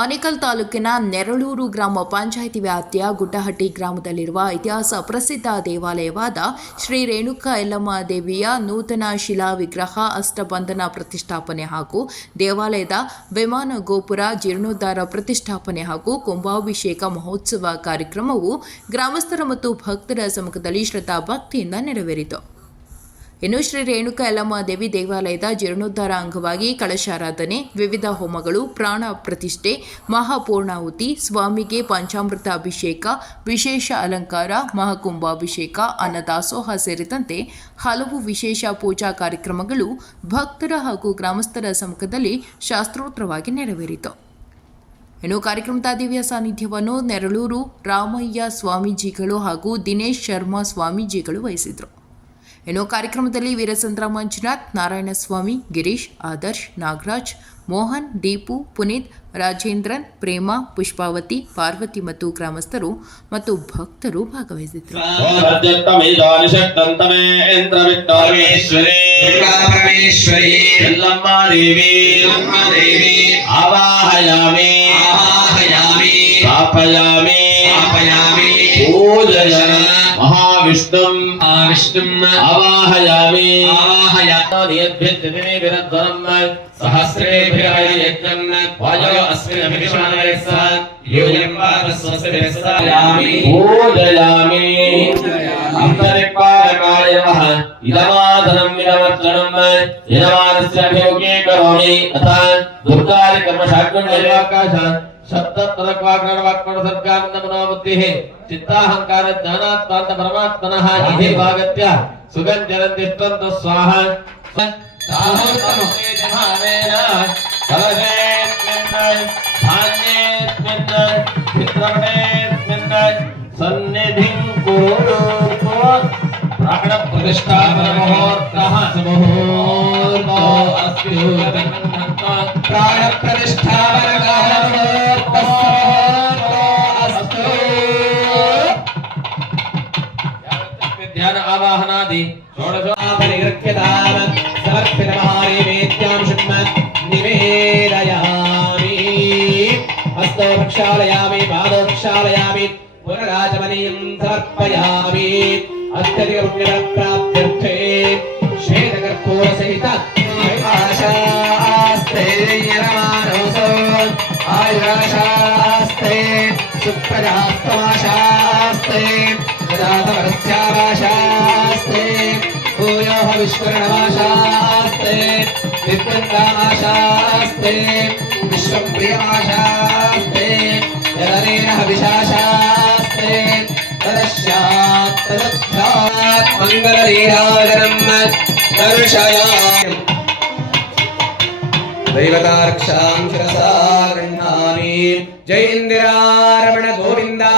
ಆನೇಕಲ್ ತಾಲೂಕಿನ ನೆರಳೂರು ಗ್ರಾಮ ಪಂಚಾಯಿತಿ ವ್ಯಾಪ್ತಿಯ ಗುಡ್ಡಹಟ್ಟಿ ಗ್ರಾಮದಲ್ಲಿರುವ ಇತಿಹಾಸ ಪ್ರಸಿದ್ಧ ದೇವಾಲಯವಾದ ಶ್ರೀ ರೇಣುಕಾ ಯಲ್ಲಮ್ಮ ದೇವಿಯ ನೂತನ ಶಿಲಾ ವಿಗ್ರಹ ಅಷ್ಟಬಂಧನ ಪ್ರತಿಷ್ಠಾಪನೆ ಹಾಗೂ ದೇವಾಲಯದ ವಿಮಾನ ಗೋಪುರ ಜೀರ್ಣೋದ್ಧಾರ ಪ್ರತಿಷ್ಠಾಪನೆ ಹಾಗೂ ಕುಂಭಾಭಿಷೇಕ ಮಹೋತ್ಸವ ಕಾರ್ಯಕ್ರಮವು ಗ್ರಾಮಸ್ಥರ ಮತ್ತು ಭಕ್ತರ ಸಮ್ಮುಖದಲ್ಲಿ ಶ್ರದ್ಧಾ ಭಕ್ತಿಯಿಂದ ನೆರವೇರಿತು. ಇನ್ನು ಶ್ರೀ ರೇಣುಕಾ ಯಲ್ಲಮ್ಮ ದೇವಿ ದೇವಾಲಯದ ಜೀರ್ಣೋದ್ಧಾರ ಅಂಗವಾಗಿ ಕಳಶಾರಾಧನೆ, ವಿವಿಧ ಹೋಮಗಳು, ಪ್ರಾಣ ಪ್ರತಿಷ್ಠೆ, ಮಹಾಪೂರ್ಣಾಹುತಿ, ಸ್ವಾಮಿಗೆ ಪಂಚಾಮೃತ ಅಭಿಷೇಕ, ವಿಶೇಷ ಅಲಂಕಾರ, ಮಹಾಕುಂಭಾಭಿಷೇಕ, ಅನ್ನದಾಸೋಹ ಸೇರಿದಂತೆ ಹಲವು ವಿಶೇಷ ಪೂಜಾ ಕಾರ್ಯಕ್ರಮಗಳು ಭಕ್ತರ ಹಾಗೂ ಗ್ರಾಮಸ್ಥರ ಸಮ್ಮುಖದಲ್ಲಿ ಶಾಸ್ತ್ರೋತ್ರವಾಗಿ ನೆರವೇರಿತು. ಇನ್ನು ಕಾರ್ಯಕ್ರಮದ ದಿವ್ಯ ಸಾನ್ನಿಧ್ಯವನ್ನು ನೆರಳೂರು ರಾಮಯ್ಯ ಸ್ವಾಮೀಜಿಗಳು ಹಾಗೂ ದಿನೇಶ್ ಶರ್ಮಾ ಸ್ವಾಮೀಜಿಗಳು ವಹಿಸಿದರು. ಇನ್ನು ಕಾರ್ಯಕ್ರಮದಲ್ಲಿ ವೀರಸಂದ್ರ ಮಂಜುನಾಥ್, ನಾರಾಯಣಸ್ವಾಮಿ, ಗಿರೀಶ್, ಆದರ್ಶ್, ನಾಗರಾಜ್, ಮೋಹನ್, ದೀಪು, ಪುನೀತ್, ರಾಜೇಂದ್ರನ್, ಪ್ರೇಮ, ಪುಷ್ಪಾವತಿ, ಪಾರ್ವತಿ ಮತ್ತು ಗ್ರಾಮಸ್ಥರು ಮತ್ತು ಭಕ್ತರು ಭಾಗವಹಿಸಿದ್ದರು. महाविष्णुम् आवाहयामि सहस्रेभ्यः वायो अस्मिन् अभिषेकः पूजयामि अन्तरिक्पालकाय नमः इदमाधनं विनवर्तनं यजमानस्य अभियोगे करोमि अथ दुर्गादिकर्मशाकुण्डलिवाकाश शब्दत्तरक्वाग्रणवाक्मणसर्गानन्दमनोबुद्धिः चित्ताहङ्कार ज्ञानात्मान्त परमात्मनः इति भागत्य सुगन्धरन्तिष्ठन्तु स्वाहा सन्निधिं कुरु प्राणप्रतिष्ठापनमुहूर्तः मुहूर्तो अस्ति ध्यान आवाहनादि षोडशोपरिगृह्यतान् समर्पितमहारीमेत्यां शुण्मत् निवेदयामि हस्तो प्रक्षालयामि पादो प्रक्षालयामि पुनराचमनीयं समर्पयामि अत्यधिकपुण्यप्राप्त्यर्थे श्वेतकर्पूरसहित आशास्ते यरमानोऽसो आयुराशास्ते सुप्रजास्तमाशास्ते यदातमरस्यावाशास्ते भूयोः विश्वरणमाशास्ते विद्वन्दामाशास्ते विश्वप्रियमाशास्ते यदनेन हविषाशास्ते तदस्यात् तदध्यात् मङ्गललीलाधरं दर्शयामि दैवतारक्षां शिरसा गृह्णामि जय इन्दिरारमण गोविन्दा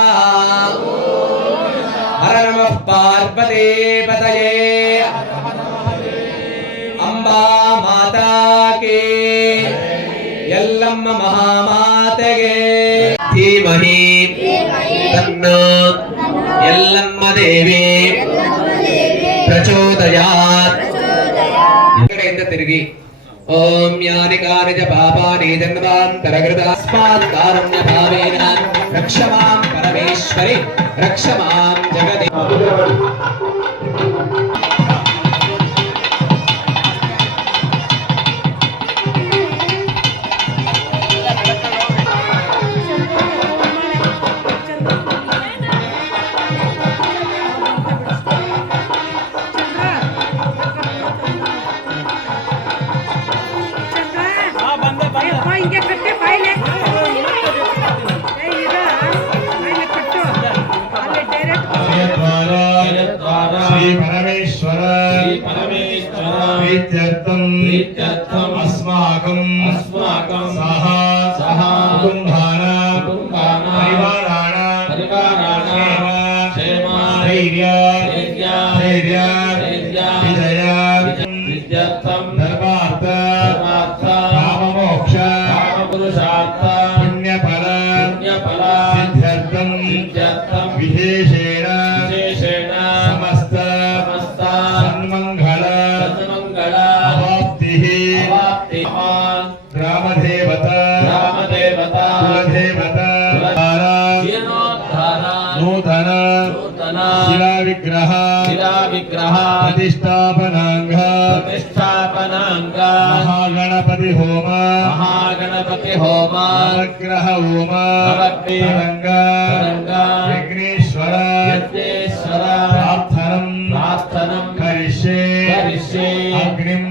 हर नमः पार्वती पतये अम्बा माता की यल्लम्म महामातगे धीमहि तन्नो यल्लम्म देवी प्रचोदयात् तिरिगि ओम यानि कानि च पापानि जन्मान्तरकृतास्मात् कारुण्यभावेन रक्ष मां परमेश्वरि रक्ष मां जगति प्रीत्यर्थम् अस्माकं सह कुटुम्बानां परिवाराणां क्षेम धैर्य विजयं धर्मार्थ काममोक्ष पुरुषार्थ पुण्यफल सिद्ध्यर्थं विशेषेण समस्त सन्मंगल अवाप्तिः ग्रामदेवता कुलदेवता नूतन शिला विग्रह प्रतिष्ठापनांग महागणपति होम नवग्रह होम विघ्नेश्वर प्रार्थनं करिष्ये अग्निं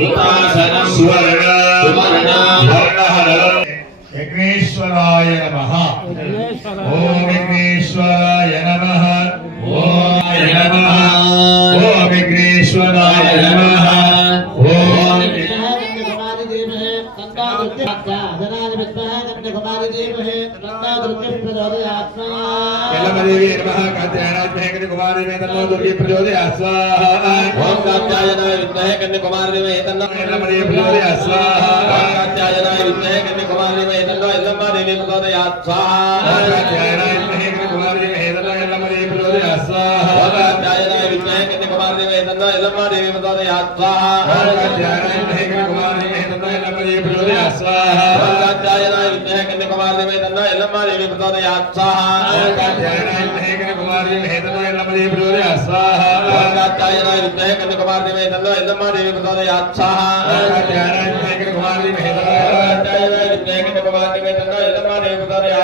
हुताशनं सुवर्ण वर्णहरं विघ्नेश्वराय नमः। ओम विघ्नेश्वराय नमः। ओम नमः। ओम विघ्नेश्वराय नमः। ओम यल्लमदेवी नमः। कात्यायनाय विद्महे कन्याकुमारी तन्नो दुर्गे प्रचोदयात् स्वाहा। ओम कात्यायनाय विद्महे कन्याकुमारी तन्नो यल्लमदेवी प्रचोदयात् स्वाहा। ओम कात्यायनाय विद्महे कन्याकुमारी तन्नो यल्लमदेवी प्रचोदयात् स्वाहा। ओम कात्यायनाय विद्महे कन्याकुमारी तन्नो यल्लमदेवी प्रचोदयात् स्वाहा। ओम कात्यायनाय विद्महे कन्याकुमारी तन्नो यल्लमदेवी प्रचोदयात् स्वाहा। ओम कात्यायनाय विद्महे कन्याकुमारी तन्नो यल्लमदेवी प्रचोदयात् स्वाहा। ओम कात्यायनाय विद्महे कन्याकुमारी तन्नो यल्लमदेवी प्रचोदयात् स्वाहा। ओम कात्यायनाय विद्महे कन्याकुमारी तन्नो यल्लमदेवी प्रचोदयात् स्वाहा। ओम कात्यायनाय विद्महे कन्याकुमारी तन्नो यल्लमदेवी प्रचोदयात् स्वाहा। ओम कात्यायनाय विद्महे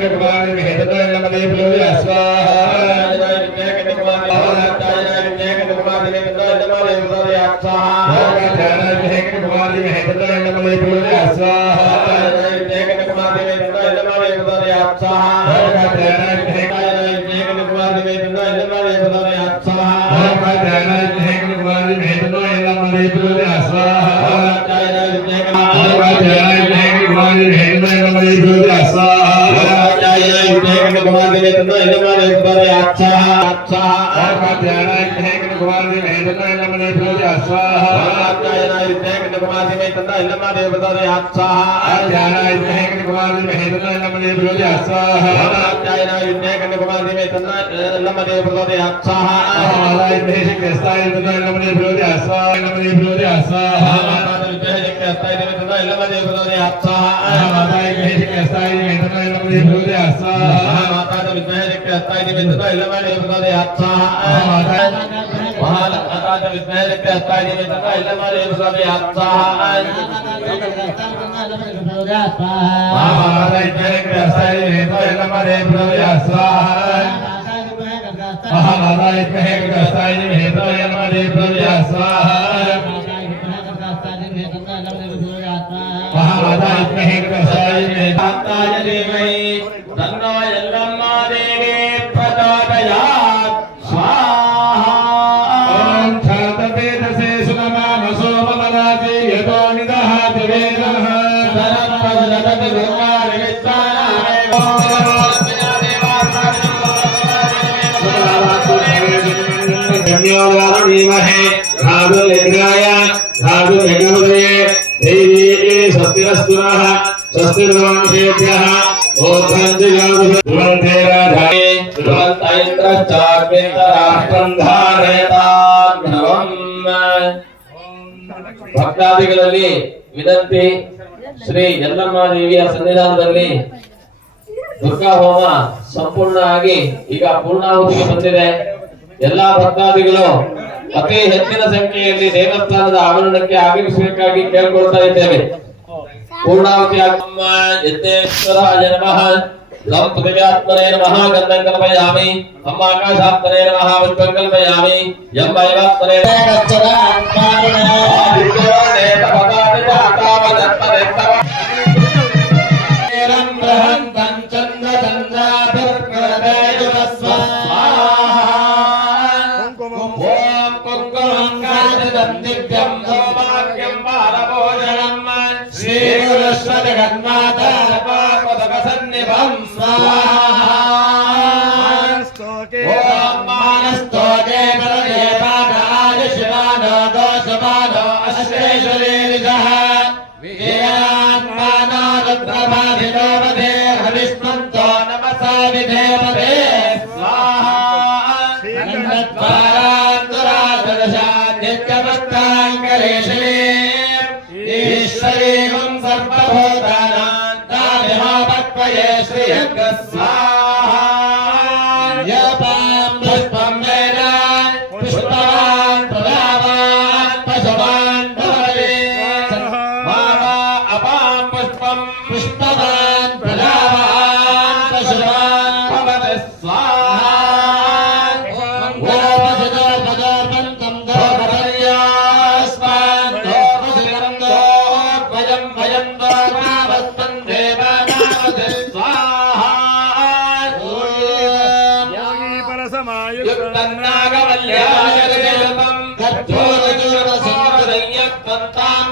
कन्याकुमारी तन्नो यल्लमदेवी प्रचोदयात् स्वाहा। ओम कात्यायनाय विद्महे कन्याकुमारी तन्नो यल्लमदेवी प्रचोदयात् स्वाहा। ओम कात्यायनाय विद्महे कन्याकुमारी तन्नो यल्लमदेवी प्रचोदयात् स्वाहा। ಭಕ್ತಾದಿಗಳಲ್ಲಿ ವಿನಂತಿ, ಶ್ರೀ ಯಲ್ಲಮ್ಮ ದೇವಿಯ ಸನ್ನಿಧಾನದಲ್ಲಿ ದುರ್ಗಾ ಹೋಮ ಸಂಪೂರ್ಣ ಆಗಿ ಈಗ ಪೂರ್ಣಾಹುತಿಗೆ ಬಂದಿದೆ. ಎಲ್ಲಾ ಭಕ್ತಾದಿಗಳು ಅತಿ ಹೆಚ್ಚಿನ ಸಂಖ್ಯೆಯಲ್ಲಿ ದೇವಸ್ಥಾನದ ಆವರಣಕ್ಕೆ ಆಗಮಿಸಬೇಕಾಗಿ ಕೇಳಿಕೊಳ್ತಾ ಇದ್ದೇವೆ. ಪೂರ್ಣಾಹುತಿ ಯಜ್ಞೇಶ್ವರಾಯ ನಮಃ. लं पृथिव्यात्मने नमः गन्धं कल्पयामि। हम आकाशात्मने नमः पुष्पं कल्पयामि। यं वायुवात्मने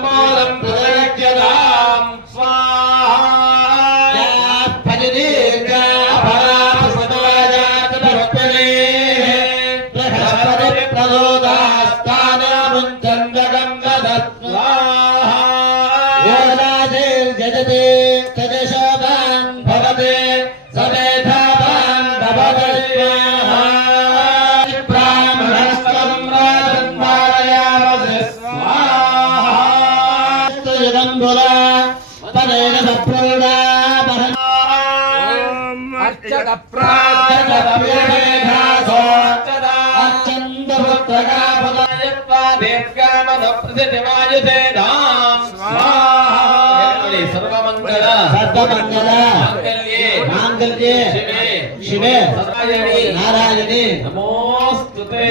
तन्मोदं प्रदक्षतां स्वाहा भजदीर्घा परापसदाजात भक्तने बृहस्पति प्रदोदास्तानमुञ्चन्द्रगं दत्त्वाहा योदादिर्जयते तदशोभान् भवते समेधावान् भवते स्वाहा ब्राह्मणस्तं राजन्मारयामसे स्वाहा जगम्बुला पदेन सप्रोडा अर्चक प्रार्थनव्यमेधासो अर्चन्दपुत्रका पदायत्वा दीर्घामनप्रतिमायुधेदां स्वाहा सर्वमङ्गल माङ्गल्ये शिवे नारायणी नमोस्तुते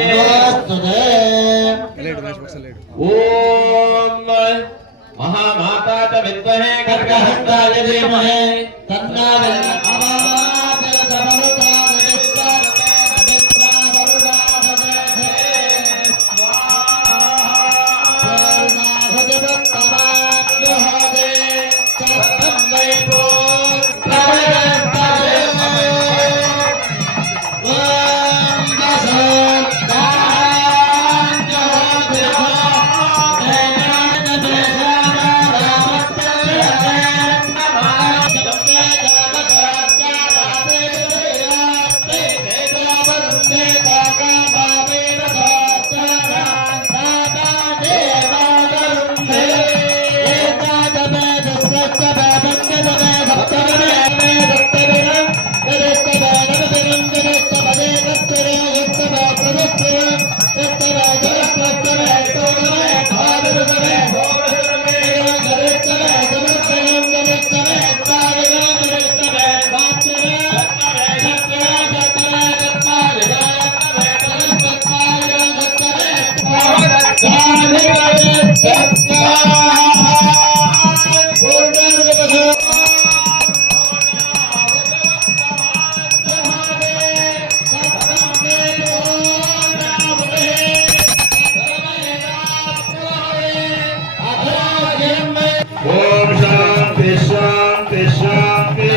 ओम महामाता च विद्महे खड्गहस्ताय धीमहि तन्नो ओम शांति शांति शांति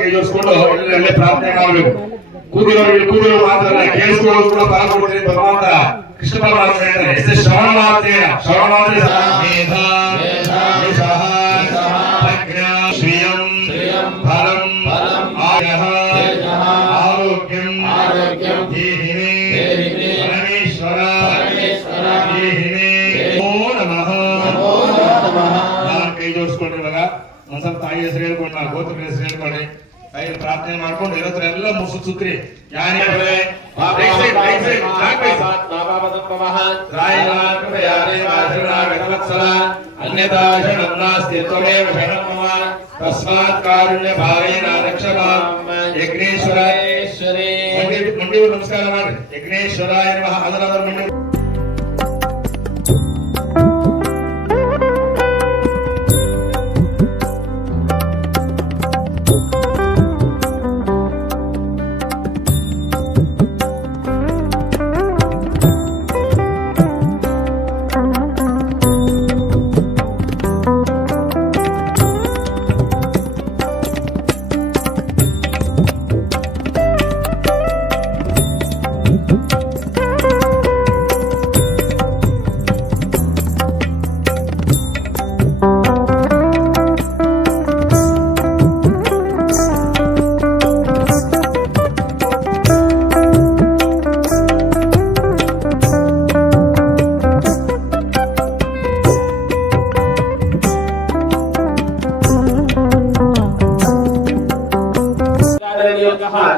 ಕೈ ಜೋಡಿಸ್ಕೊಂಡು ಎಲ್ಲರಲ್ಲೇ ಪ್ರಾರ್ಥನೆ ಮಾಡಬೇಕು. ಕೂದಿರೋ ಮಾತ್ರ ಕೇಳಿಸ್ಕೊಳ್ಳೋದು ಕೂಡ ಪಾಲ್ಗೊಳ್ತೀನಿ. ಭಗವಂತ ಕೃಷ್ಣ ಪರಮಾತ್ಮ ಹೇಳ್ತಾರೆ ಎಸ್ ಶ್ರವಣಮಾತ್ರೇಣ ಶ್ರಿಯಂ ಫಲಂ ಆಯಃ ಆರೋಗ್ಯಂ ದೇಹಿನೇ ಪರಮೇಶ್ವರ ದೇಹಿನೇ ನಮೋ ನಮಃ. ನಾನು ಕೈ ಜೋಡಿಸ್ಕೊಂಡ್ರಿ ಇವಾಗ ಒಂದ್ಸಲ ತಾಯಿ ಹೆಸರು ಹೇಳ್ಕೊಂಡು ನಾ ಗೋತ್ರ ಹೆಸರು ಹೇಳ್ಕೊಳ್ಳಿ. ಐದು ಪ್ರಾರ್ಥನೆ ಮಾಡ್ಕೊಂಡು ಇರೋತ್ರ ಎಲ್ಲ ಮುಸುತ್ರಿ. ಯಾರೇ अन्यथा शरणं नास्ति त्वमेव शरणं मम तस्मात् कारुण्य भावेन रक्ष मां. यज्ञेश्वराय मंडी नमस्कार ಮಾಡಿ. यज्ञेश्वराय नमः. ಅದರ ಮಂಡಿ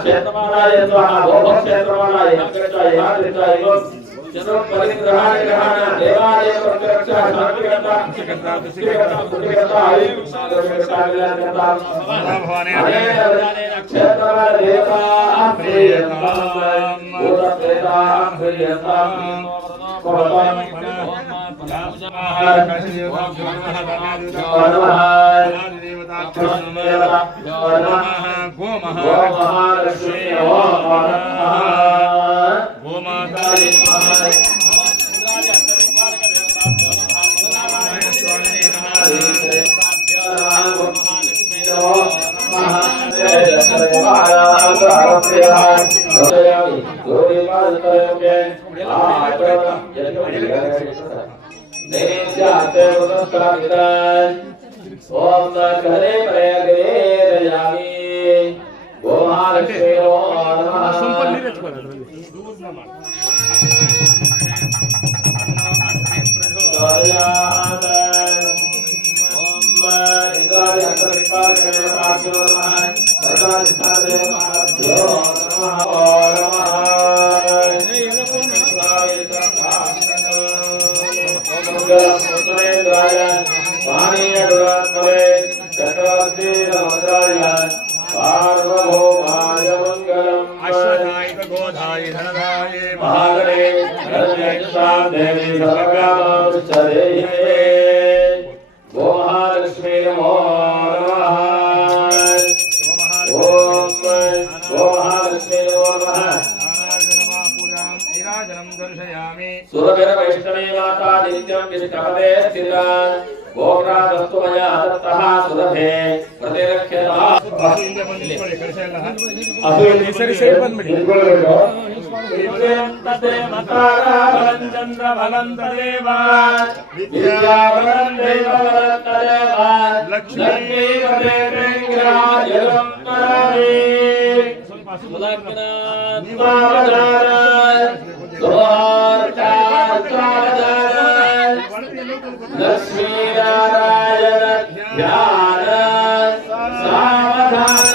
क्षेत्रमालाय स्वाहा भोः क्षेत्रमालाय अग्रचाय हात्रिचाय चंद्र परिग्रहाय ग्रहाण देवालय प्रत्यक्षा शांतिकर्ता सुखकर्ता आयुष्यकर्ता भवानी क्षेत्रमालाय देवा प्रियतां भूतप्रेता प्रियतां भवतां ओम करे प्रयागेरयामि गो महालक्ष्मी सुरभिर वैष्णवे माता नित्यं विष्णवे स्थिरा गोप्रादस्तु मया दत्तः सुरभे प्रतिरक्षतः ಸರಿ ಸರಿ ಬಂದ್ಬಿಡಿ तदे मतारा बलंचंद्र बलंतदेव विद्यावलं देववलंतदेव लक्ष्मी वरेन्द्राजलं करावे सुलग्ना निवारदार लक्ष्मी नारायण ध्यान सावधान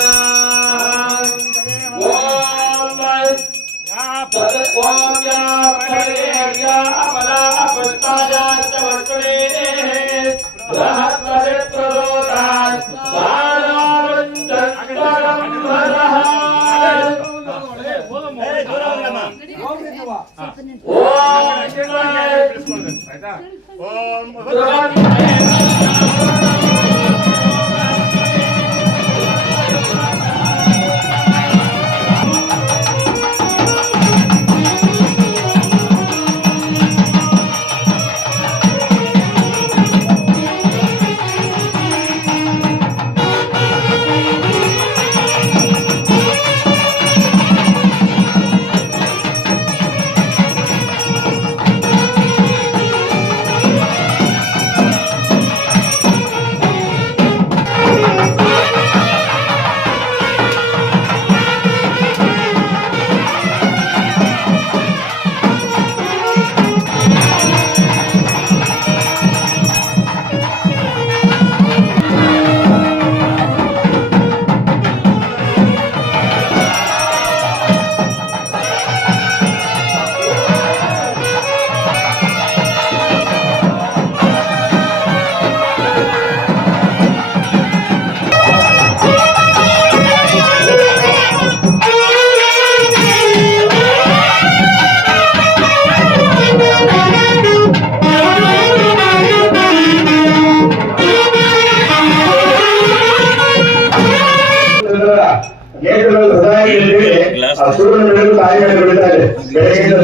ಸೂರ್ಯನ ಬೆಳಕು ತಾಯಿ ಮೇಲೆ ಬೀಳ್ತಾ ಇದೆ. ಬೆಳಗ್ಗೆಯಿಂದ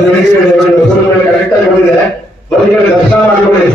ಸೂರ್ಯನ ಬೆಳಕು ಕರೆಕ್ಟ್ ಆಗಿ ಬಂದಿದೆ. ಬಂದು ದರ್ಶನ ಮಾಡಿಕೊಳ್ಳಿ.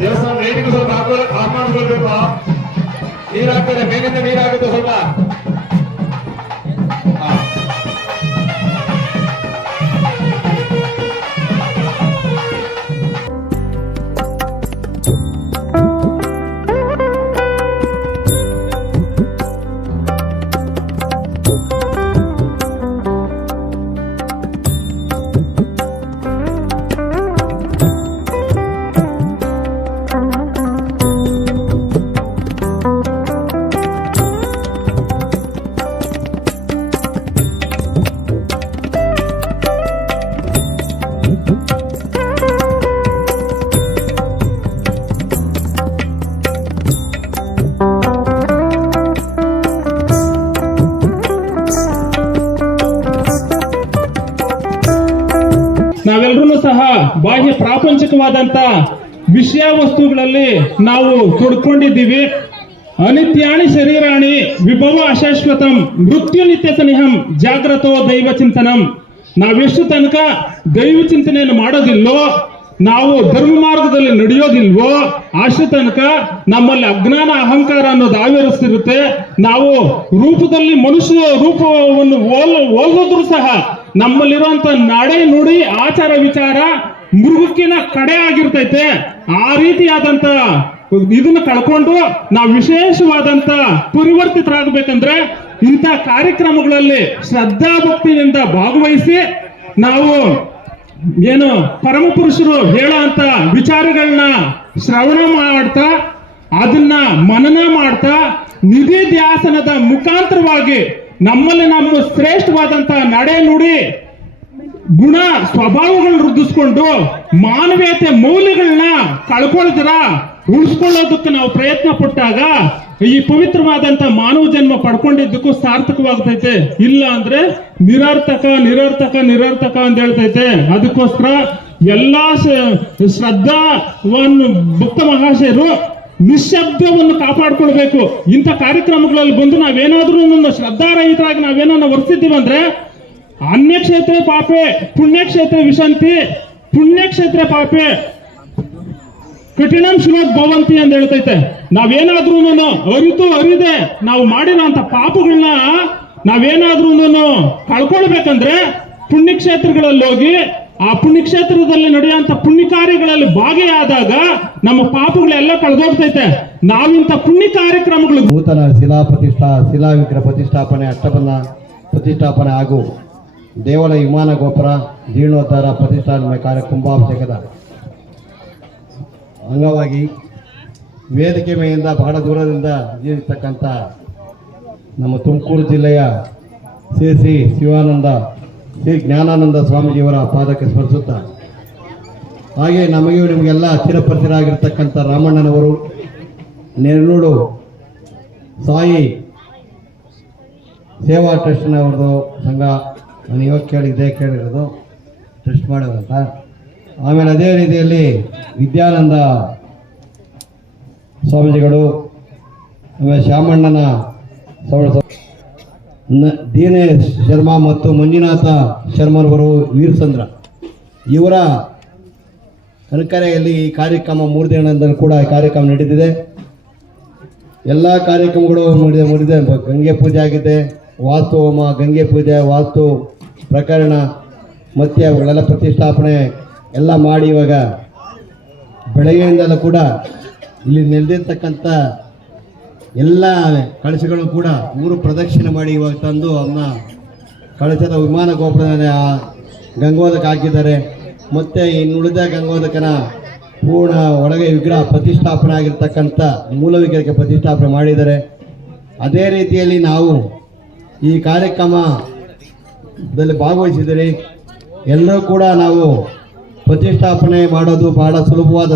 ದೇವಸ್ಥಾನ ನೀರಿಗೂ ಸ್ವಲ್ಪ ಆಫ್ ಮಾಡ್ಕೊಳ್ಬೇಕು. ನೀರಾಗ್ತದೆ, ಮೇಲಿಂದ ನೀರಾಗುತ್ತೆ ಸ್ವಲ್ಪ. ನಾವೆಲ್ಲರೂ ಸಹ ಬಾಹ್ಯ ಪ್ರಾಪಂಚಿಕವಾದಂತ ವಿಷಯ ವಸ್ತುಗಳಲ್ಲಿ ನಾವು ತೊಡ್ಕೊಂಡಿದ್ದೀವಿ. ಅನಿತ್ಯಾಣಿ ಶರೀರಾಣಿ ವಿಭವ ಅಶಾಶ್ವತಂ ಮೃತ್ಯು ನಿತ್ಯ ಸನಿಹಂ ಜಾಗ್ರತೋ ದೈವ ಚಿಂತನಂ. ನಾವೆಷ್ಟು ತನಕ ದೈವ ಚಿಂತನೆಯನ್ನು ಮಾಡೋದಿಲ್ವೋ, ನಾವು ಧರ್ಮ ಮಾರ್ಗದಲ್ಲಿ ನಡೆಯೋದಿಲ್ವೋ, ಅಷ್ಟು ತನಕ ನಮ್ಮಲ್ಲಿ ಅಜ್ಞಾನ ಅಹಂಕಾರ ಅನ್ನೋದು ಆವಿರಿಸ್ತಿರುತ್ತೆ. ನಾವು ರೂಪದಲ್ಲಿ ಮನುಷ್ಯ ರೂಪವನ್ನು ಹೋಲಿದ್ರು ಸಹ ನಮ್ಮಲ್ಲಿರುವಂತ ನಡೆ ನುಡಿ ಆಚಾರ ವಿಚಾರ ಮೃಗಕ್ಕಿನ ಕಡೆ ಆಗಿರ್ತೈತೆ. ಆ ರೀತಿಯಾದಂತ ಇದನ್ನ ಕಳ್ಕೊಂಡು ನಾವು ವಿಶೇಷವಾದಂತ ಪರಿವರ್ತಿತರಾಗಬೇಕಂದ್ರೆ ಇಂಥ ಕಾರ್ಯಕ್ರಮಗಳಲ್ಲಿ ಶ್ರದ್ಧಾ ಭಕ್ತಿಯಿಂದ ಭಾಗವಹಿಸಿ ನಾವು ಏನು ಪರಮ ಪುರುಷರು ಹೇಳೋ ಅಂತ ವಿಚಾರಗಳನ್ನ ಶ್ರವಣ ಮಾಡ್ತಾ ಅದನ್ನ ಮನನ ಮಾಡ್ತಾ ನಿಧಿ ಧ್ಯಾಸನದ ಮುಖಾಂತರವಾಗಿ ನಮ್ಮಲ್ಲಿ ನಮ್ಮ ಶ್ರೇಷ್ಠವಾದಂತ ನಡೆ ನುಡಿ ಗುಣ ಸ್ವಭಾವಗಳನ್ನ ವೃದ್ಧಿಸ್ಕೊಂಡು ಮಾನವೀಯತೆ ಮೌಲ್ಯಗಳನ್ನ ಕಳ್ಕೊಳ್ದಿರ ಉಳಿಸ್ಕೊಳ್ಳೋದಕ್ಕೆ ನಾವು ಪ್ರಯತ್ನ ಪಟ್ಟಾಗ ಈ ಪವಿತ್ರವಾದಂತ ಮಾನವ ಜನ್ಮ ಪಡ್ಕೊಂಡಿದ್ದಕ್ಕೂ ಸಾರ್ಥಕವಾಗ್ತೈತೆ. ಇಲ್ಲ ಅಂದ್ರೆ ನಿರರ್ಥಕ ನಿರರ್ಥಕ ನಿರರ್ಥಕ ಅಂತ ಹೇಳ್ತೈತೆ. ಅದಕ್ಕೋಸ್ಕರ ಎಲ್ಲಾ ಶ್ರದ್ಧಾವನ್ನು ಭಕ್ತ ಮಹಾಶಯರು ನಿಶಬ್ದವನ್ನು ಕಾಪಾಡ್ಕೊಳ್ಬೇಕು. ಇಂಥ ಕಾರ್ಯಕ್ರಮಗಳಲ್ಲಿ ಬಂದು ನಾವೇನಾದ್ರೂ ಶ್ರದ್ಧಾರಹಿತರಾಗಿ ನಾವೇನೋ ವರ್ತಿದ್ದೀವಂದ್ರೆ ಅನ್ಯಕ್ಷೇತ್ರ ಪಾಪೆ ಪುಣ್ಯಕ್ಷೇತ್ರ ವಿಶಂತಿ ಪುಣ್ಯಕ್ಷೇತ್ರ ಪಾಪೆ ಕಠಿಣಂ ಶುನೋದ್ ಭವಂತಿ ಅಂತ ಹೇಳ್ತೈತೆ. ನಾವೇನಾದ್ರೂ ಅರಿದೆ ನಾವು ಮಾಡಿರೋಂಥ ಪಾಪಗಳನ್ನ ನಾವೇನಾದ್ರೂ ಕಳ್ಕೊಳ್ಬೇಕಂದ್ರೆ ಪುಣ್ಯಕ್ಷೇತ್ರಗಳಲ್ಲಿ ಹೋಗಿ ಆ ಪುಣ್ಯಕ್ಷೇತ್ರದಲ್ಲಿ ನಡೆಯುವಂತ ಪುಣ್ಯ ಕಾರ್ಯಗಳಲ್ಲಿ ಭಾಗಿಯಾದಾಗ ನಮ್ಮ ಪಾಪಗಳೆಲ್ಲ ಕಳೆದೋಗ್ತೈತೆ. ನಾವಿಂತ ಪುಣ್ಯ ಕಾರ್ಯಕ್ರಮಗಳು ನೂತನ ಶಿಲಾ ವಿಗ್ರಹ ಪ್ರತಿಷ್ಠಾಪನೆ, ಅಷ್ಟಬಂಧ ಪ್ರತಿಷ್ಠಾಪನೆ ಹಾಗೂ ದೇವಾಲಯ ವಿಮಾನ ಗೋಪುರ ಜೀರ್ಣೋದ್ಧಾರ ಪ್ರತಿಷ್ಠಾಪನೆ ಕಾರ್ಯ ಕುಂಭಾಭಿಷೇಕದ ಅಂಗವಾಗಿ ವೇದಿಕೆ ಮೇಲಿಂದ ಬಹಳ ದೂರದಿಂದ ಇರ್ತಕ್ಕಂಥ ನಮ್ಮ ತುಮಕೂರು ಜಿಲ್ಲೆಯ ಶ್ರೀ ಶಿವಾನಂದ ಶ್ರೀ ಜ್ಞಾನಾನಂದ ಸ್ವಾಮೀಜಿಯವರ ಪಾದಕ್ಕೆ ಸ್ಮರಿಸುತ್ತಾ, ಹಾಗೆ ನಮಗೆ ನಿಮಗೆಲ್ಲ ಚಿರಪರಿಚಿತರಾಗಿರ್ತಕ್ಕಂಥ ರಾಮಣ್ಣನವರು ನೆರಳೂರು ಸಾಯಿ ಸೇವಾ ಟ್ರಸ್ಟ್ನವ್ರದ್ದು ಸಂಘ, ನಾನು ಇವಾಗ ಕೇಳಿರೋದು ಟ್ರಸ್ಟ್ ಮಾಡೋದಂತ. ಆಮೇಲೆ ಅದೇ ರೀತಿಯಲ್ಲಿ ವಿದ್ಯಾನಂದ ಸ್ವಾಮೀಜಿಗಳು, ಆಮೇಲೆ ಶಾಮಣ್ಣನ ದಿನೇಶ್ ಶರ್ಮಾ ಮತ್ತು ಮಂಜುನಾಥ ಶರ್ಮರವರು ವೀರಸಂದ್ರ ಇವರ ಕನಕರೆಯಲ್ಲಿ ಈ ಕಾರ್ಯಕ್ರಮ 3 ದಿನದಿಂದ ಕೂಡ ಕಾರ್ಯಕ್ರಮ ನಡೆದಿದೆ. ಎಲ್ಲ ಕಾರ್ಯಕ್ರಮಗಳು ಮುಗಿದಿದೆ. ಗಂಗೆ ಪೂಜೆ ಆಗಿದೆ, ವಾಸ್ತು ಹೋಮ, ಗಂಗೆ ಪೂಜೆ, ವಾಸ್ತು ಪ್ರಕರಣ ಮತ್ತೆ ಅವುಗಳೆಲ್ಲ ಪ್ರತಿಷ್ಠಾಪನೆ ಎಲ್ಲ ಮಾಡಿ ಇವಾಗ ಬೆಳಗ್ಗೆಯಿಂದಲೂ ಕೂಡ ಇಲ್ಲಿ ನೆಲೆದಿರ್ತಕ್ಕಂಥ ಎಲ್ಲ ಕಳಶಗಳು ಕೂಡ ಊರು ಪ್ರದಕ್ಷಿಣೆ ಮಾಡಿ ಇವಾಗ ತಂದು ಅದನ್ನ ಕಳಶದ ವಿಮಾನ ಗೋಪುರದ ಗಂಗೋದಕ್ಕೆ ಹಾಕಿದ್ದಾರೆ. ಮತ್ತು ಇನ್ನುಳಿದ ಗಂಗೋದಕನ ಪೂರ್ಣ ಒಳಗೆ ವಿಗ್ರಹ ಪ್ರತಿಷ್ಠಾಪನೆ ಆಗಿರ್ತಕ್ಕಂಥ ಮೂಲ ವಿಗ್ರಹಕ್ಕೆ ಪ್ರತಿಷ್ಠಾಪನೆ ಮಾಡಿದ್ದಾರೆ. ಅದೇ ರೀತಿಯಲ್ಲಿ ನಾವು ಈ ಕಾರ್ಯಕ್ರಮದಲ್ಲಿ ಭಾಗವಹಿಸಿದರೆ ಎಲ್ಲರೂ ಕೂಡ ನಾವು ಪ್ರತಿಷ್ಠಾಪನೆ ಮಾಡೋದು ಬಹಳ ಸುಲಭವಾದ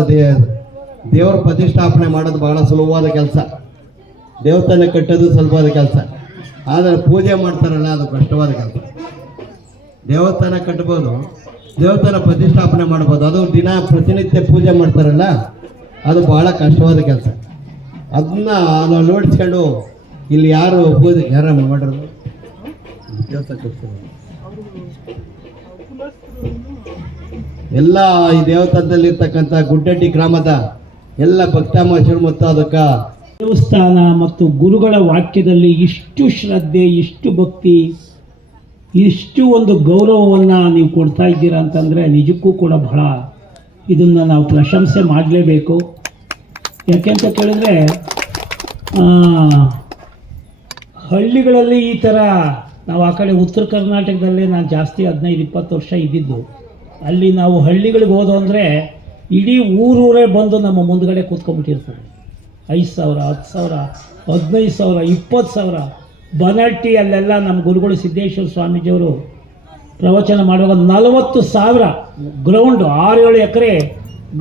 ದೇವರ ಪ್ರತಿಷ್ಠಾಪನೆ ಮಾಡೋದು ಬಹಳ ಸುಲಭವಾದ ಕೆಲಸ. ದೇವಸ್ಥಾನ ಕಟ್ಟೋದು ಸುಲಭವಾದ ಕೆಲಸ, ಆದರೆ ಪೂಜೆ ಮಾಡ್ತಾರಲ್ಲ ಅದು ಕಷ್ಟವಾದ ಕೆಲಸ. ದೇವಸ್ಥಾನ ಕಟ್ಬೋದು, ದೇವಸ್ಥಾನ ಪ್ರತಿಷ್ಠಾಪನೆ ಮಾಡ್ಬೋದು, ಅದು ಪ್ರತಿನಿತ್ಯ ಪೂಜೆ ಮಾಡ್ತಾರಲ್ಲ ಅದು ಬಹಳ ಕಷ್ಟವಾದ ಕೆಲಸ. ಅದನ್ನ ನಾವು ನೋಡಿಸ್ಕೊಂಡು ಇಲ್ಲಿ ಯಾರು ಪೂಜೆ ಮಾಡೋದು ಎಲ್ಲ ಈ ದೇವಸ್ಥಾನದಲ್ಲಿರ್ತಕ್ಕಂಥ ಗುಡ್ಡಡ್ಡಿ ಗ್ರಾಮದ ಎಲ್ಲ ಭಕ್ತಾಮಶರು ಮತ್ತು ಅದಕ್ಕೆ ದೇವಸ್ಥಾನ ಮತ್ತು ಗುರುಗಳ ವಾಕ್ಯದಲ್ಲಿ ಇಷ್ಟು ಶ್ರದ್ಧೆ, ಇಷ್ಟು ಭಕ್ತಿ, ಇಷ್ಟು ಒಂದು ಗೌರವವನ್ನು ನೀವು ಕೊಡ್ತಾ ಇದ್ದೀರಾ ಅಂತಂದರೆ ನಿಜಕ್ಕೂ ಕೂಡ ಬಹಳ ಇದನ್ನು ನಾವು ಪ್ರಶಂಸೆ ಮಾಡಲೇಬೇಕು. ಯಾಕೆಂತ ಕೇಳಿದ್ರೆ ಹಳ್ಳಿಗಳಲ್ಲಿ ಈ ಥರ ನಾವು ಆ ಕಡೆ ಉತ್ತರ ಕರ್ನಾಟಕದಲ್ಲೇ ನಾನು ಜಾಸ್ತಿ 15-20 ವರ್ಷ ಇದ್ದಿದ್ದು. ಅಲ್ಲಿ ನಾವು ಹಳ್ಳಿಗಳಿಗೆ ಹೋದೋ ಅಂದರೆ ಇಡೀ ಊರೂರೇ ಬಂದು ನಮ್ಮ ಮುಂದ್ಗಡೆ ಕೂತ್ಕೊಂಡ್ಬಿಟ್ಟಿರ್ತಾರೆ. 5,000, 10,000, 15,000, 20,000. ಬನಟ್ಟಿ ಅಲ್ಲೆಲ್ಲ ನಮ್ಮ ಗುರುಗಳು ಸಿದ್ದೇಶ್ವರ ಸ್ವಾಮೀಜಿಯವರು ಪ್ರವಚನ ಮಾಡುವಾಗ 40,000 ಗ್ರೌಂಡ್, 6-7 ಎಕರೆ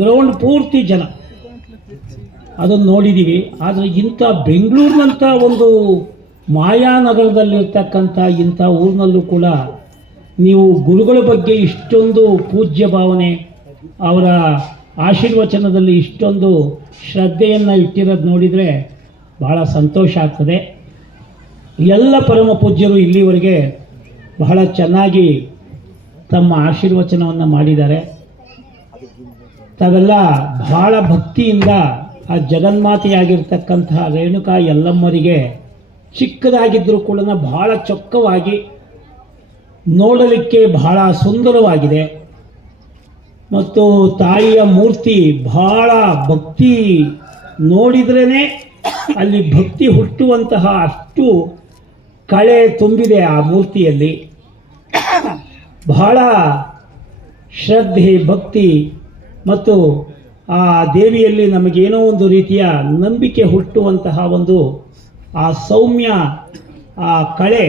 ಗ್ರೌಂಡ್ ಪೂರ್ತಿ ಜನ, ಅದನ್ನು ನೋಡಿದ್ದೀವಿ. ಆದರೆ ಇಂಥ ಬೆಂಗಳೂರಿನಂಥ ಒಂದು ಮಾಯಾನಗರದಲ್ಲಿರ್ತಕ್ಕಂಥ ಇಂಥ ಊರಿನಲ್ಲೂ ಕೂಡ ನೀವು ಗುರುಗಳ ಬಗ್ಗೆ ಇಷ್ಟೊಂದು ಪೂಜ್ಯ ಭಾವನೆ, ಅವರ ಆಶೀರ್ವಚನದಲ್ಲಿ ಇಷ್ಟೊಂದು ಶ್ರದ್ಧೆಯನ್ನು ಇಟ್ಟಿರೋದು ನೋಡಿದರೆ ಬಹಳ ಸಂತೋಷ ಆಗ್ತದೆ. ಎಲ್ಲ ಪರಮ ಪೂಜ್ಯರು ಇಲ್ಲಿವರೆಗೆ ಬಹಳ ಚೆನ್ನಾಗಿ ತಮ್ಮ ಆಶೀರ್ವಚನವನ್ನು ಮಾಡಿದ್ದಾರೆ. ತಾವೆಲ್ಲ ಬಹಳ ಭಕ್ತಿಯಿಂದ ಆ ಜಗನ್ಮಾತೆಯಾಗಿರ್ತಕ್ಕಂತಹ ರೇಣುಕಾ ಯಲ್ಲಮ್ಮರಿಗೆ ಚಿಕ್ಕದಾಗಿದ್ದರೂ ಕೂಡ ಬಹಳ ಚೊಕ್ಕವಾಗಿ, ನೋಡಲಿಕ್ಕೆ ಬಹಳ ಸುಂದರವಾಗಿದೆ. ಮತ್ತು ತಾಯಿಯ ಮೂರ್ತಿ ಬಹಳ ಭಕ್ತಿ, ನೋಡಿದ್ರೇ ಅಲ್ಲಿ ಭಕ್ತಿ ಹುಟ್ಟುವಂತಹ ಅಷ್ಟು ಕಳೆ ತುಂಬಿದೆ ಆ ಮೂರ್ತಿಯಲ್ಲಿ. ಬಹಳ ಶ್ರದ್ಧೆ, ಭಕ್ತಿ ಮತ್ತು ಆ ದೇವಿಯಲ್ಲಿ ನಮಗೇನೋ ಒಂದು ರೀತಿಯ ನಂಬಿಕೆ ಹುಟ್ಟುವಂತಹ ಒಂದು ಆ ಸೌಮ್ಯ, ಆ ಕಳೆ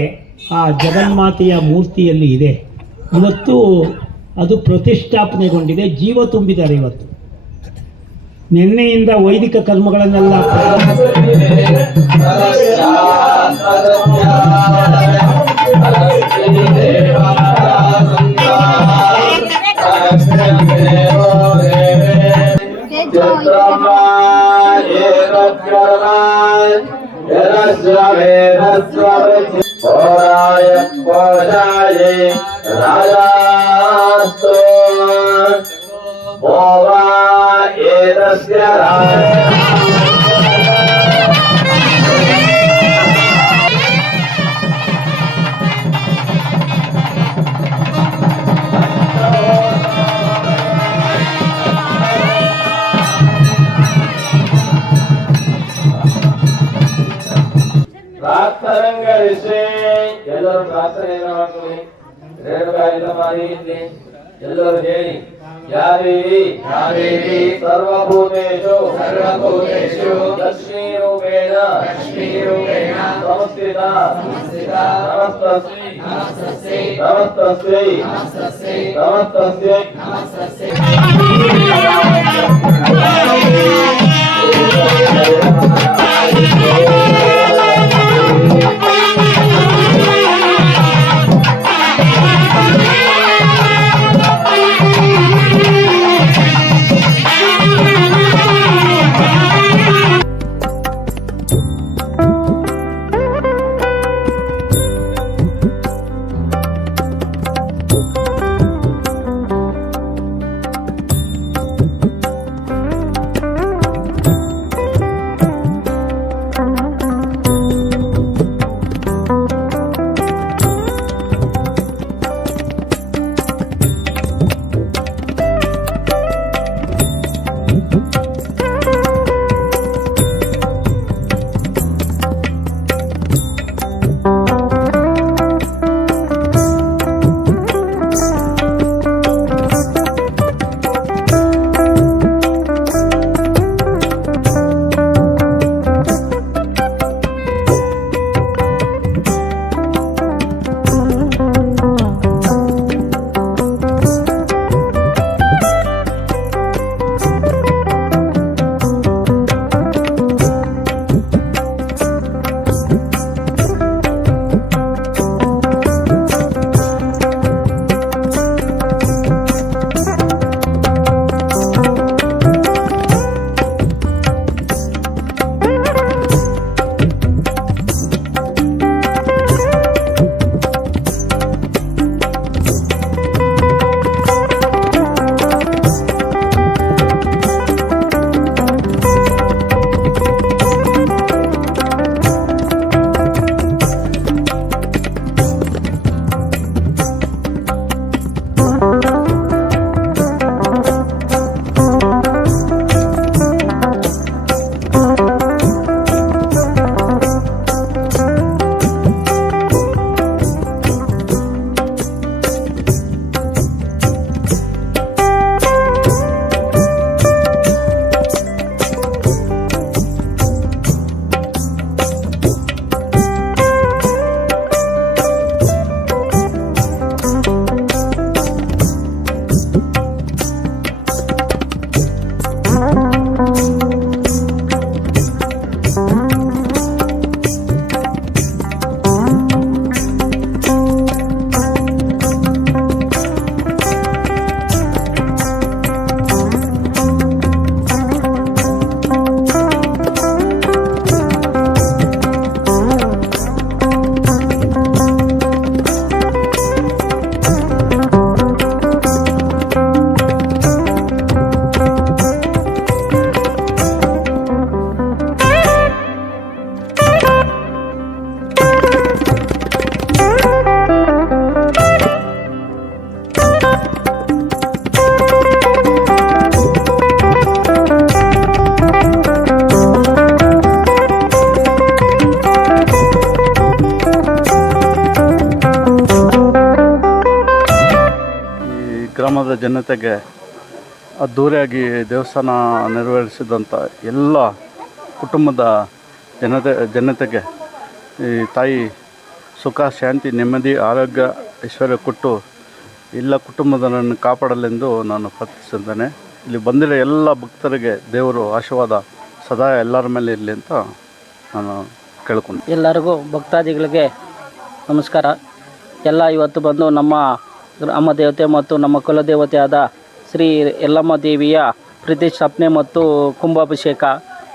ಆ ಜಗನ್ಮಾತೆಯ ಮೂರ್ತಿಯಲ್ಲಿ ಇದೆ. ಇವತ್ತು ಅದು ಪ್ರತಿಷ್ಠಾಪನೆಗೊಂಡಿದೆ, ಜೀವ ತುಂಬಿದ್ದಾರೆ. ಇವತ್ತು ನಿನ್ನೆಯಿಂದ ವೈದಿಕ ಕರ್ಮಗಳನ್ನೆಲ್ಲ ಪ್ರಾರ್ಥನೆಗಳಿಸಿ ಎಲ್ಲರೂ ಪ್ರಾರ್ಥನೆಯನ್ನು ಮಾಡ್ಕೊಳ್ಳಿ. ರೇಣುಕಾ ಯಲ್ಲಮ್ಮನಿಗೆ ಎಲ್ಲರೂ ಹೇಳಿ, ಯಾದೇವಿ ಸರ್ವಭೂತೇಷು ಲಕ್ಷ್ಮೀ ರೂಪೇಣ ಸಂಸ್ಥಿತ ನಮಸ್ತಸ್ಯೈ ಕ್ಷೇತ್ರದ ಜನತೆಗೆ ಅದ್ಧೂರಿಯಾಗಿ ದೇವಸ್ಥಾನ ನೆರವೇರಿಸಿದಂಥ ಎಲ್ಲ ಕುಟುಂಬದ ಜನತೆಗೆ ಈ ತಾಯಿ ಸುಖ ಶಾಂತಿ ನೆಮ್ಮದಿ ಆರೋಗ್ಯ ಐಶ್ವರ್ಯ ಕೊಟ್ಟು ಎಲ್ಲ ಕುಟುಂಬದವರನ್ನು ಕಾಪಾಡಲೆಂದು ನಾನು ಪ್ರಾರ್ಥಿಸುತ್ತೇನೆ. ಇಲ್ಲಿ ಬಂದಿರೋ ಎಲ್ಲ ಭಕ್ತರಿಗೆ ದೇವರು ಆಶೀರ್ವಾದ ಸದಾ ಎಲ್ಲರ ಮೇಲೆ ಇರಲಿ ಅಂತ ನಾನು ಕೇಳ್ಕೊಂಡು ಎಲ್ಲರಿಗೂ ಭಕ್ತಾದಿಗಳಿಗೆ ನಮಸ್ಕಾರ. ಎಲ್ಲ ಇವತ್ತು ಬಂದು ನಮ್ಮ ಗ್ರಾಮ ದೇವತೆ ಮತ್ತು ನಮ್ಮ ಕುಲದೇವತೆಯಾದ ಶ್ರೀ ಯಲ್ಲಮ್ಮ ದೇವಿಯ ಪ್ರತಿಷ್ಠಾಪನೆ ಮತ್ತು ಕುಂಭಾಭಿಷೇಕ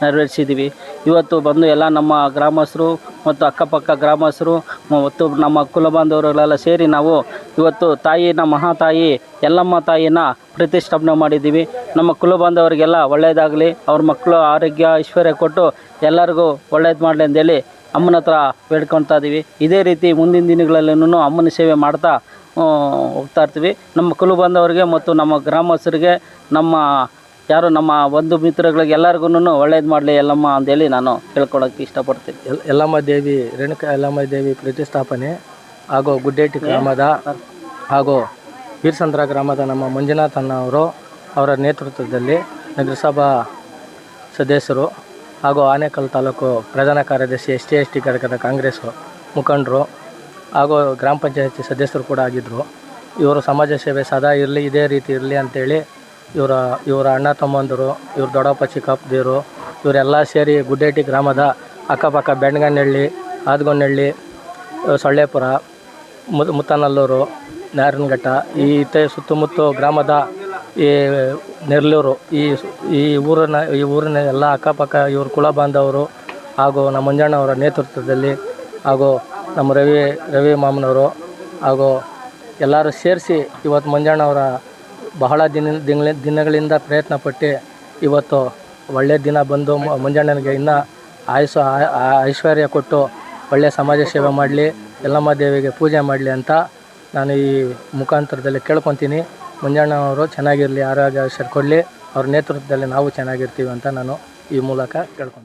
ನೆರವೇರಿಸಿದ್ದೀವಿ. ಇವತ್ತು ಬಂದು ಎಲ್ಲ ನಮ್ಮ ಗ್ರಾಮಸ್ಥರು ಮತ್ತು ಅಕ್ಕಪಕ್ಕ ಗ್ರಾಮಸ್ಥರು ಮತ್ತು ನಮ್ಮ ಕುಲಬಾಂಧವರೆಲ್ಲ ಸೇರಿ ನಾವು ಇವತ್ತು ತಾಯಿನ ಮಹಾತಾಯಿ ಯಲ್ಲಮ್ಮ ತಾಯಿನ ಪ್ರತಿಷ್ಠಾಪನೆ ಮಾಡಿದ್ದೀವಿ. ನಮ್ಮ ಕುಲಬಾಂಧವರಿಗೆಲ್ಲ ಒಳ್ಳೆಯದಾಗಲಿ, ಅವ್ರ ಮಕ್ಕಳು ಆರೋಗ್ಯ ಐಶ್ವರ್ಯ ಕೊಟ್ಟು ಎಲ್ಲರಿಗೂ ಒಳ್ಳೇದು ಮಾಡಲಿ ಅಂತೇಳಿ ಅಮ್ಮನ ಹತ್ರ ಬೇಡ್ಕೊಳ್ತಾ ಇದ್ದೀವಿ. ಇದೇ ರೀತಿ ಮುಂದಿನ ದಿನಗಳಲ್ಲೂ ಅಮ್ಮನ ಸೇವೆ ಮಾಡ್ತಾ ಹೋಗ್ತಾ ಇರ್ತೀವಿ. ನಮ್ಮ ಕುಲಬಾಂಧವರಿಗೆ ಮತ್ತು ನಮ್ಮ ಗ್ರಾಮಸ್ಥರಿಗೆ, ನಮ್ಮ ಬಂಧು ಮಿತ್ರಗಳಿಗೆ ಎಲ್ಲರಿಗೂ ಒಳ್ಳೇದು ಮಾಡಲಿ ಯಲ್ಲಮ್ಮ ಅಂತೇಳಿ ನಾನು ಹೇಳ್ಕೊಳಕ್ಕೆ ಇಷ್ಟಪಡ್ತೀನಿ. ಯಲ್ಲಮ್ಮ ದೇವಿ ರೇಣುಕಾ ಯಲ್ಲಮ್ಮ ದೇವಿ ಪ್ರತಿಷ್ಠಾಪನೆ ಹಾಗೂ ಗುಡ್ಡೇಟಿ ಗ್ರಾಮದ ಹಾಗೂ ವೀರಸಂದ್ರ ಗ್ರಾಮದ ನಮ್ಮ ಮಂಜುನಾಥ್ ಅಣ್ಣವರು ಅವರ ನೇತೃತ್ವದಲ್ಲಿ ನಗರಸಭಾ ಸದಸ್ಯರು ಹಾಗೂ ಆನೇಕಲ್ ತಾಲೂಕು ಪ್ರಧಾನ ಕಾರ್ಯದರ್ಶಿ ST ಘಟಕದ ಕಾಂಗ್ರೆಸ್ ಮುಖಂಡರು ಹಾಗೂ ಗ್ರಾಮ ಪಂಚಾಯತಿ ಸದಸ್ಯರು ಕೂಡ ಆಗಿದ್ದರು. ಇವರು ಸಮಾಜ ಸೇವೆ ಸದಾ ಇರಲಿ, ಇದೇ ರೀತಿ ಇರಲಿ ಅಂಥೇಳಿ ಇವರ ಅಣ್ಣ ತಮ್ಮಂದರು, ಇವ್ರ ದೊಡ್ಡಪ್ಪ ಚಿಕ್ಕಪ್ಪದಿರು ಇವರೆಲ್ಲ ಸೇರಿ ಗುಡ್ಡೇಟಿ ಗ್ರಾಮದ ಅಕ್ಕಪಕ್ಕ ಬೆಂಡ್ಗನಹಳ್ಳಿ, ಆದಗೊಂಡನಹಳ್ಳಿ, ಸೊಳ್ಳೆಪುರ, ಮುತ್ತನಲ್ಲೂರು, ನಾರನಘಟ್ಟ ಈ ಸುತ್ತಮುತ್ತ ಗ್ರಾಮದ ಈ ನೆರ್ಲೂರು ಈ ಊರಿನ ಎಲ್ಲ ಅಕ್ಕಪಕ್ಕ ಇವ್ರ ಕುಲ ಬಾಂಧವರು ಹಾಗೂ ನಮ್ಮ ಮಂಜಣ್ಣವರ ನೇತೃತ್ವದಲ್ಲಿ ಹಾಗೂ ನಮ್ಮ ರವಿ ಮಾಮನವರು ಹಾಗೂ ಎಲ್ಲರೂ ಸೇರಿಸಿ ಇವತ್ತು ಮಂಜಣ್ಣವರ ಬಹಳ ದಿನಗಳಿಂದ ಪ್ರಯತ್ನಪಟ್ಟು ಇವತ್ತು ಒಳ್ಳೆಯ ದಿನ ಬಂದು ಮಂಜಣ್ಣನಿಗೆ ಇನ್ನೂ ಐಶ್ವರ್ಯ ಕೊಟ್ಟು ಒಳ್ಳೆಯ ಸಮಾಜ ಸೇವೆ ಮಾಡಲಿ, ಯಲ್ಲಮ್ಮ ದೇವಿಗೆ ಪೂಜೆ ಮಾಡಲಿ ಅಂತ ನಾನು ಈ ಮುಖಾಂತರದಲ್ಲಿ ಕೇಳ್ಕೊತೀನಿ. ಮಂಜಣ್ಣವರು ಚೆನ್ನಾಗಿರಲಿ, ಆರೋಗ್ಯ ಐಶ್ವರ್ಯ ಕೊಡಲಿ, ಅವ್ರ ನೇತೃತ್ವದಲ್ಲಿ ನಾವು ಚೆನ್ನಾಗಿರ್ತೀವಿ ಅಂತ ನಾನು ಈ ಮೂಲಕ ಕೇಳ್ಕೊತೀನಿ.